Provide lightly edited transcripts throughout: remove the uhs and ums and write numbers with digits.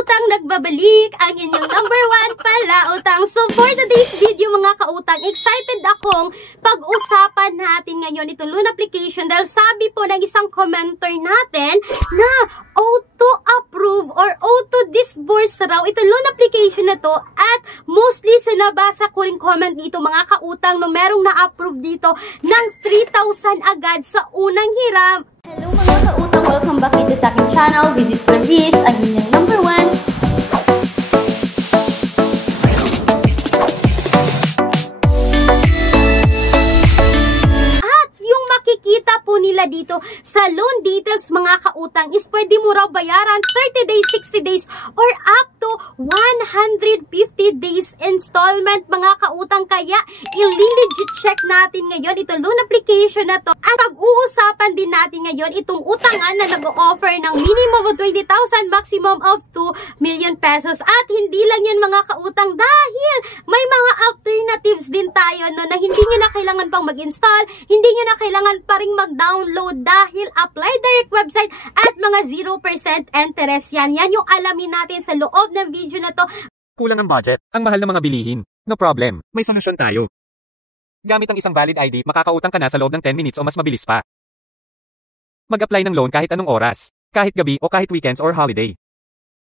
kautang, nagbabalik ang inyong number 1 palautang. So for today's video mga kautang, excited akong pag-usapan natin ngayon itong loan application dahil sabi po ng isang commenter natin na auto-approve or auto-disburse raw itong loan application na to, at mostly sinabasa ko rin comment dito mga kautang no merong na-approve dito ng 3,000 agad sa unang hiram. Hello mga kautang, welcome back dito sa aking channel. This is Clarice, ang inyong number 1. Makikita po nila dito sa loan details mga kautang is pwede mo raw bayaran 30 days, 60 days, or up to 150 days installment mga kautang. Kaya i-legit check natin ngayon itong loan application na to. At pag-uusapan din natin ngayon itong utangan na nag-offer ng minimum of 20,000, maximum of 2 million pesos. At hindi lang yan mga kautang dahil may mga alternatives din tayo no, na hindi nyo na kailangan pang mag-install, hindi nyo na kailangan pa rin mag-download dahil apply direct website at mga 0% interest yan. Yan yung alamin natin sa loob ng video na to. Kulang ang budget, ang mahal ng mga bilihin. No problem, may solusyon tayo. Gamit ang isang valid ID, makakautang ka na sa loob ng 10 minutes o mas mabilis pa. Mag-apply ng loan kahit anong oras, kahit gabi o kahit weekends or holiday.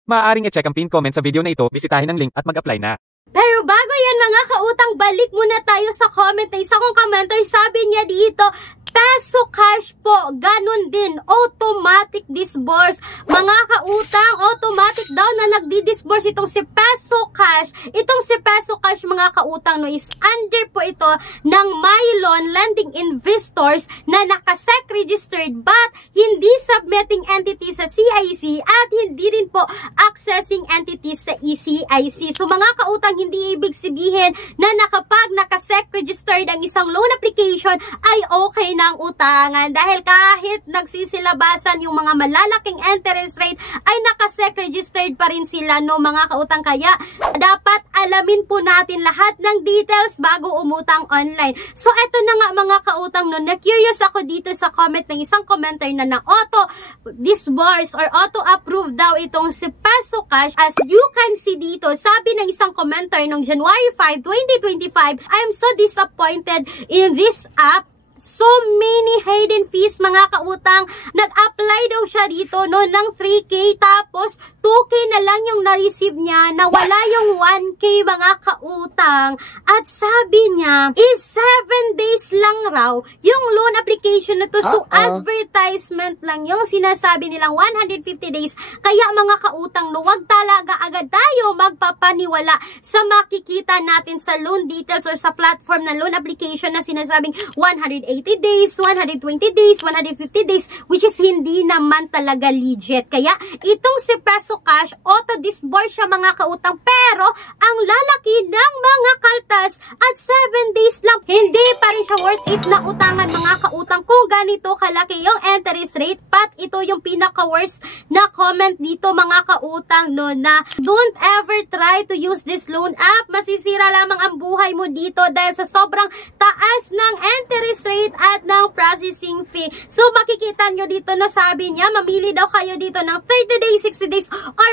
Maaaring i-check ang pinned comment sa video na ito, bisitahin ang link at mag-apply na. Pero bago yan mga kautang, balik muna tayo sa comment na isa kong commenter. Sabi niya dito, peso cash po, ganun din, automatic disburse. Mga kautang, automatic daw na nagdi-disburse itong si peso cash. Itong si peso cash mga kautang no, is under po ito ng MyLoan Lending Investors na naka-SEC registered but hindi submitting entity sa CIC at hindi rin po accessing entities sa ECIC. So mga kautang, hindi ibig sabihin na kapag naka-SEC registered ang isang loan application ay okay ng utangan dahil kahit nagsisilabasan yung mga malalaking interest rate ay naka-SEC registered pa rin sila no mga kautang. Kaya dapat alamin po natin lahat ng details bago umutang online. So eto na nga mga kautang no, na-curious ako dito sa comment ng isang commenter na auto-disburse or auto-approve daw itong si peso cash. As you can see dito, sabi ng isang commenter noong January 5, 2025, I'm so disappointed in this app. So many hidden fees mga kautang. Nag-apply daw siya dito no ng 3K tapos 2K na lang yung na-receive niya, na wala yung 1K mga kautang. At sabi niya is 7 days lang raw yung loan application na to. So advertisement lang yung sinasabi nilang 150 days. Kaya mga kautang no, wag talaga agad tayo magpapaniwala sa makikita natin sa loan details or sa platform na loan application na sinasabing 180 days, 120 days, 150 days, which is hindi naman talaga legit. Kaya itong si peso cash, auto-disburse siya mga kautang, pero ang lalaki ng mga kaltas at 7 days lang, hindi pa rin siya worth it na utangan mga kautang kung ganito kalaki yung interest rate. Pat ito yung pinaka-worst na comment dito mga kautang no, na don't ever try to use this loan app. Masisira lamang ang buhay mo dito dahil sa sobrang taas ng interest rate at ng processing fee. So makikita nyo dito na sabi niya, mamili daw kayo dito ng 30 days, 60 days, or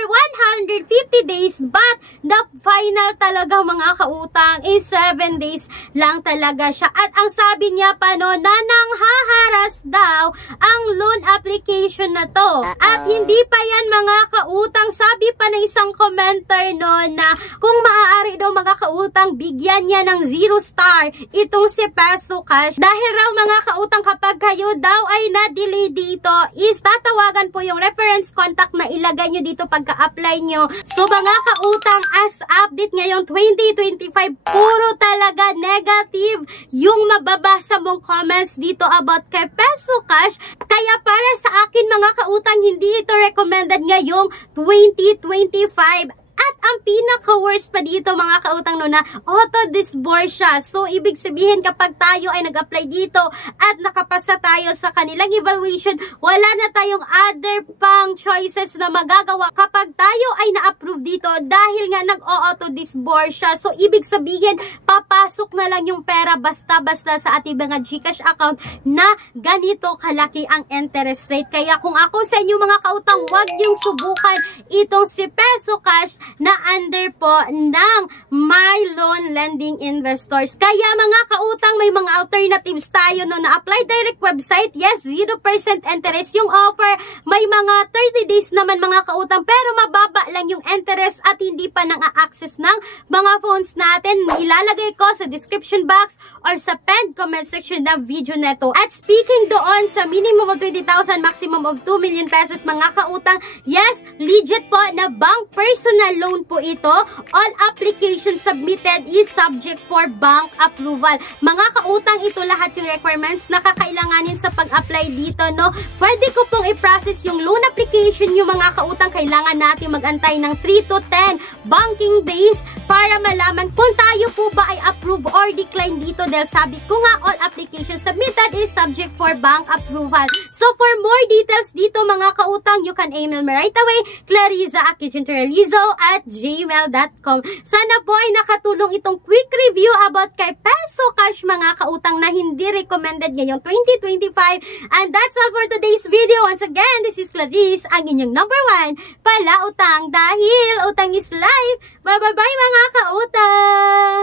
150 days, but the final talaga mga kautang is 7 days lang talaga siya. At ang sabi niya pa no, na nanghaharas daw ang loan application na to. At hindi pa yan mga kautang, sabi pa ng isang commenter no, na kung maaari daw mga kautang, bigyan niya ng 0 star itong si peso cash dahil raw mga kautang, kapag kayo daw ay na-delay dito is tatawagan po yung reference contact na ilagay nyo dito pagka-apply nyo. So mga kautang, as update ngayong 2025, puro talaga negative yung mababasa mong comments dito about kay peso cash. Kaya para sa akin mga kautang, hindi ito recommended ngayong 2025. At ang pinaka-worst pa dito mga kautang no na auto-disburse siya. So, ibig sabihin kapag tayo ay nag-apply dito at nakapasa tayo sa kanilang evaluation, wala na tayong other pang choices na magagawa kapag tayo ay na-approve dito dahil nga nag-auto-disburse siya. So, ibig sabihin, papasok na lang yung pera basta-basta sa ating mga GCash account na ganito kalaki ang interest rate. Kaya kung ako sa inyo mga kautang, huwag yung subukan itong si Peso Cash na under po ng My Loan Lending Investors. Kaya mga kautang, may mga alternatives tayo no na apply direct website. Yes, 0% interest yung offer. May mga 30 days naman mga kautang pero mababa lang yung interest at hindi pa nang-a-access ng mga phones natin. Ilalagay ko sa description box or sa pinned comment section ng video neto. At speaking doon sa minimum of 20,000, maximum of 2 million pesos mga kautang, yes, legit po na bank personal loan po ito. All applications submitted is subject for bank approval. Mga kautang, ito lahat yung requirements na kakailanganin sa pag-apply dito, no? Pwede ko pong i-process yung loan application yung mga kautang. Kailangan natin mag-antay ng 3 to 10 banking days para malaman kung tayo po ba ay approve or decline dito dahil sabi ko nga all applications submitted is subject for bank approval. So for more details dito mga kautang, you can email me right away, clariza@gmail.com. Sana po ay nakatulong itong quick review about kay Peso Cash mga kautang na hindi recommended ngayong 2025. And that's all for today's video. Once again, this is Clarice, ang inyong number 1 pala utang dahil utang is life. Bye-bye mga kautang!